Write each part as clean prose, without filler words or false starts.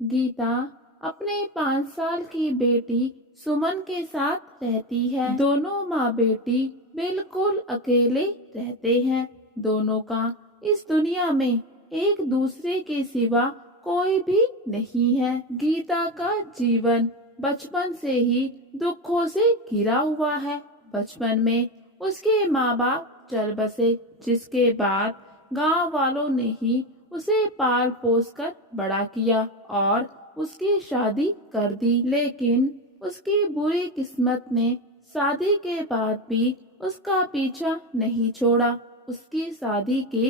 गीता अपने 5 साल की बेटी सुमन के साथ रहती है। दोनों माँ बेटी बिल्कुल अकेले रहते हैं। दोनों का इस दुनिया में एक दूसरे के सिवा कोई भी नहीं है। गीता का जीवन बचपन से ही दुखों से घिरा हुआ है। बचपन में उसके माँ बाप चल बसे, जिसके बाद गांव वालों ने ही उसे पाल पोस कर बड़ा किया और उसकी शादी कर दी। लेकिन उसकी बुरी किस्मत ने शादी के बाद भी उसका पीछा नहीं छोड़ा। उसकी शादी के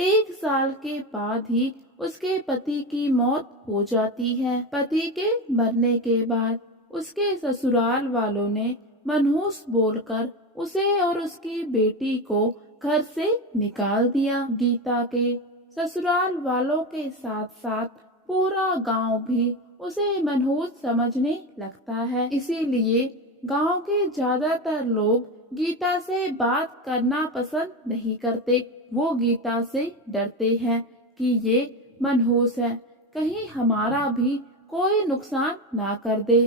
1 साल के बाद ही उसके पति की मौत हो जाती है। पति के मरने के बाद उसके ससुराल वालों ने मनहूस बोलकर उसे और उसकी बेटी को घर से निकाल दिया। गीता के ससुराल वालों के साथ साथ पूरा गांव भी उसे मनहूस समझने लगता है। इसीलिए गांव के ज्यादातर लोग गीता से बात करना पसंद नहीं करते। वो गीता से डरते हैं कि ये मनहूस है, कहीं हमारा भी कोई नुकसान ना कर दे।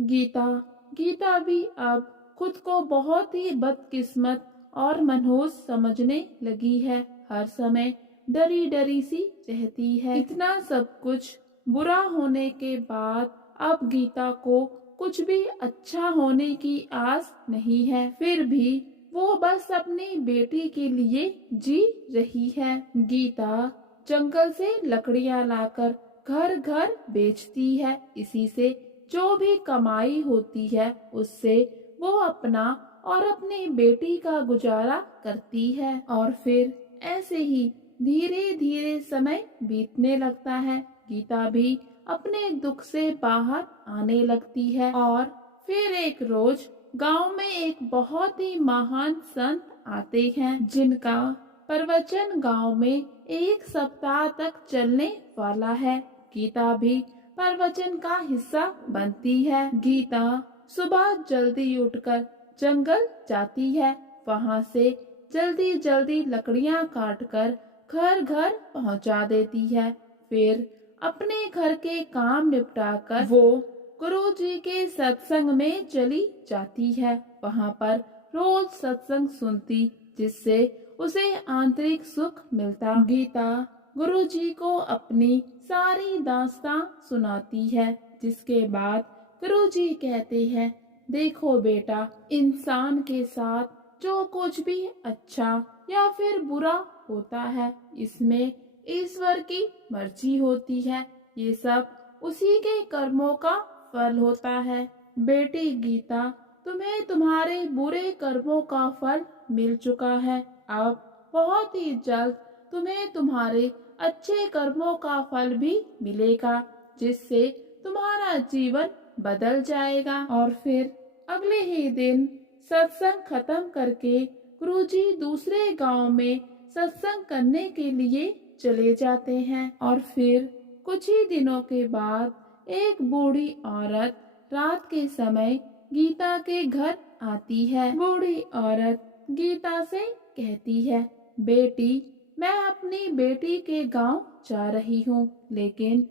गीता गीता भी अब खुद को बहुत ही बदकिस्मत और मनहूस समझने लगी है। हर समय डरी डरी सी रहती है। इतना सब कुछ बुरा होने के बाद अब गीता को कुछ भी अच्छा होने की आस नहीं है। फिर भी वो बस अपनी बेटी के लिए जी रही है। गीता जंगल से लकड़ियां लाकर घर घर बेचती है। इसी से जो भी कमाई होती है उससे वो अपना और अपनी बेटी का गुजारा करती है। और फिर ऐसे ही धीरे धीरे समय बीतने लगता है। गीता भी अपने दुख से बाहर आने लगती है। और फिर एक रोज गांव में एक बहुत ही महान संत आते हैं, जिनका प्रवचन गांव में 1 सप्ताह तक चलने वाला है। गीता भी प्रवचन का हिस्सा बनती है। गीता सुबह जल्दी उठकर जंगल जाती है। वहाँ से जल्दी जल्दी लकड़ियाँ काटकर घर घर पहुँचा देती है। फिर अपने घर के काम निपटाकर वो गुरु जी के सत्संग में चली जाती है। वहाँ पर रोज सत्संग सुनती, जिससे उसे आंतरिक सुख मिलता। गीता गुरु जी को अपनी सारी दास्तां सुनाती है, जिसके बाद गुरु जी कहते हैं, देखो बेटा, इंसान के साथ जो कुछ भी अच्छा या फिर बुरा होता है, इसमें ईश्वर की मर्जी होती है। ये सब उसी के कर्मों का फल होता है। बेटी गीता, तुम्हें तुम्हारे बुरे कर्मों का फल मिल चुका है। अब बहुत ही जल्द तुम्हें तुम्हारे अच्छे कर्मों का फल भी मिलेगा, जिससे तुम्हारा जीवन बदल जाएगा। और फिर अगले ही दिन सत्संग खत्म करके गुरुजी दूसरे गांव में सत्संग करने के लिए चले जाते हैं। और फिर कुछ ही दिनों के बाद एक बूढ़ी औरत रात के समय गीता के घर आती है। बूढ़ी औरत गीता से कहती है, बेटी, मैं अपनी बेटी के गांव जा रही हूँ, लेकिन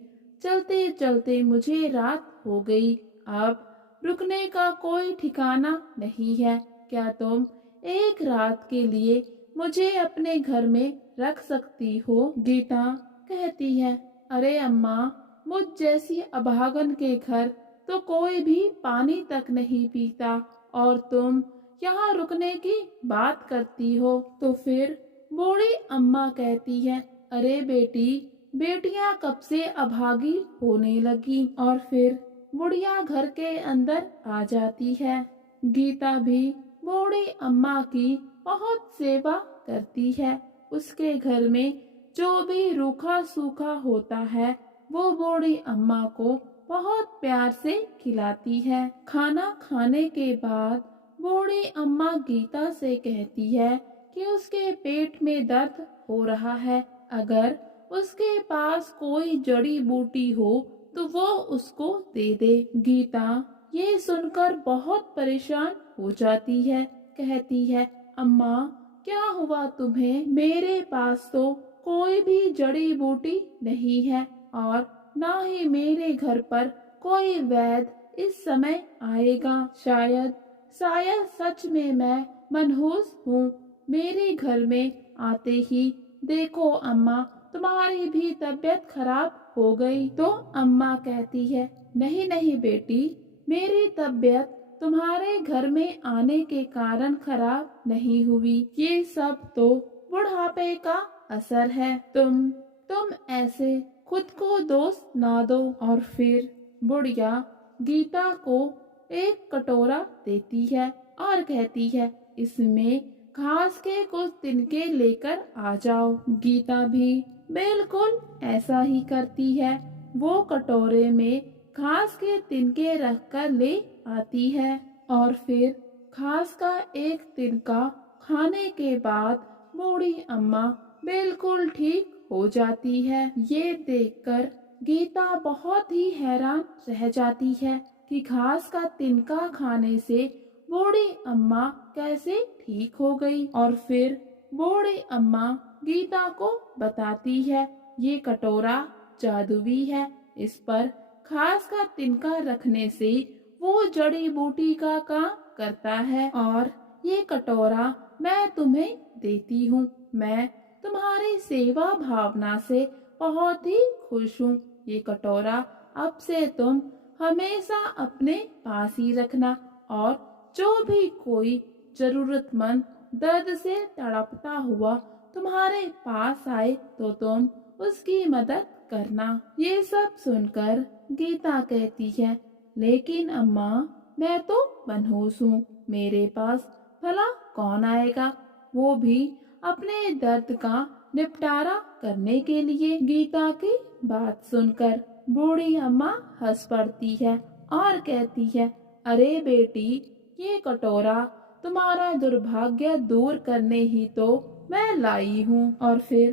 चलते चलते मुझे रात हो गई। अब रुकने का कोई ठिकाना नहीं है। क्या तुम एक रात के लिए मुझे अपने घर में रख सकती हो? गीता कहती है, अरे अम्मा, मुझ जैसी अभागन के घर तो कोई भी पानी तक नहीं पीता, और तुम यहाँ रुकने की बात करती हो। तो फिर बूढ़ी अम्मा कहती है, अरे बेटी, बेटियां कब से अभागी होने लगी। और फिर बुढ़िया घर के अंदर आ जाती है। गीता भी बूढ़ी अम्मा की बहुत सेवा करती है। उसके घर में जो भी रूखा सूखा होता है वो बूढ़ी अम्मा को बहुत प्यार से खिलाती है। खाना खाने के बाद बूढ़ी अम्मा गीता से कहती है कि उसके पेट में दर्द हो रहा है, अगर उसके पास कोई जड़ी बूटी हो तो वो उसको दे दे। गीता ये सुनकर बहुत परेशान हो जाती है। कहती है, अम्मा, क्या हुआ तुम्हें? मेरे पास तो कोई भी जड़ी बूटी नहीं है और ना ही मेरे घर पर कोई वैद्य इस समय आएगा। शायद शायद सच में मैं मनहूस हूँ। मेरे घर में आते ही देखो अम्मा, तुम्हारी भी तबीयत खराब हो गई। तो अम्मा कहती है, नहीं नहीं बेटी, मेरी तबीयत तुम्हारे घर में आने के कारण खराब नहीं हुई। ये सब तो बुढ़ापे का असर है। तुम ऐसे खुद को दोष ना दो। और फिर बुढ़िया गीता को एक कटोरा देती है और कहती है, इसमें घास के कुछ तिनके लेकर आ जाओ। गीता भी बिल्कुल ऐसा ही करती है। वो कटोरे में घास के तिनके रखकर ले आती है और फिर घास का एक तिनका खाने के बाद बूढ़ी अम्मा बिल्कुल ठीक हो जाती है। ये देखकर गीता बहुत ही हैरान रह जाती है कि घास का तिनका खाने से बूढ़ी अम्मा कैसे ठीक हो गई। और फिर बूढ़ी अम्मा गीता को बताती है, ये कटोरा जादुई है। इस पर घास का तिनका रखने से वो जड़ी बूटी का काम करता है और ये कटोरा मैं तुम्हें देती हूँ। मैं तुम्हारी सेवा भावना से बहुत ही खुश हूँ। ये कटोरा अब से तुम हमेशा अपने पास ही रखना और जो भी कोई जरूरतमंद दर्द से तड़पता हुआ तुम्हारे पास आए तो तुम उसकी मदद करना। ये सब सुनकर गीता कहती है, लेकिन अम्मा, मैं तो मनहूस हूँ, मेरे पास भला कौन आएगा, वो भी अपने दर्द का निपटारा करने के लिए। गीता की बात सुनकर बूढ़ी अम्मा हंस पड़ती है और कहती है, अरे बेटी, ये कटोरा तुम्हारा दुर्भाग्य दूर करने ही तो मैं लाई हूँ। और फिर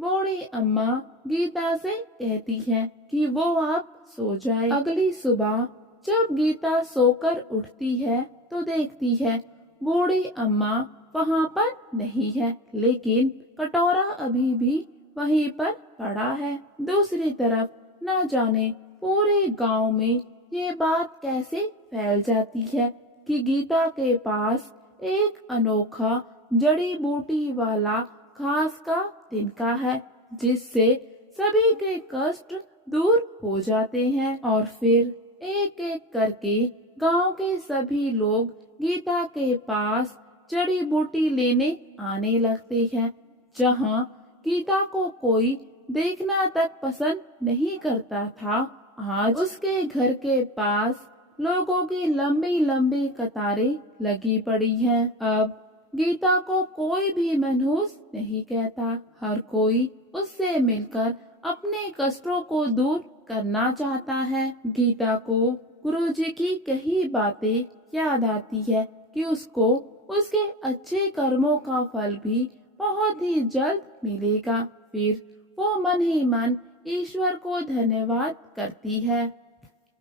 बूढ़ी अम्मा गीता से कहती है कि वो आप सो जाए। अगली सुबह जब गीता सोकर उठती है तो देखती है बूढ़ी अम्मा वहाँ पर नहीं है, लेकिन कटोरा अभी भी वहीं पर पड़ा है। दूसरी तरफ न जाने पूरे गांव में ये बात कैसे फैल जाती है कि गीता के पास एक अनोखा जड़ी बूटी वाला घास का तिनका है, जिससे सभी के कष्ट दूर हो जाते हैं। और फिर एक एक करके गांव के सभी लोग गीता के पास जड़ी बूटी लेने आने लगते हैं। जहां गीता को कोई देखना तक पसंद नहीं करता था, आज उसके घर के पास लोगों की लंबी लंबी कतारें लगी पड़ी हैं। अब गीता को कोई भी मनहूस नहीं कहता। हर कोई उससे मिलकर अपने कष्टों को दूर करना चाहता है। गीता को गुरुजी की कही बातें याद आती है कि उसको उसके अच्छे कर्मों का फल भी बहुत ही जल्द मिलेगा। फिर वो मन ही मन ईश्वर को धन्यवाद करती है।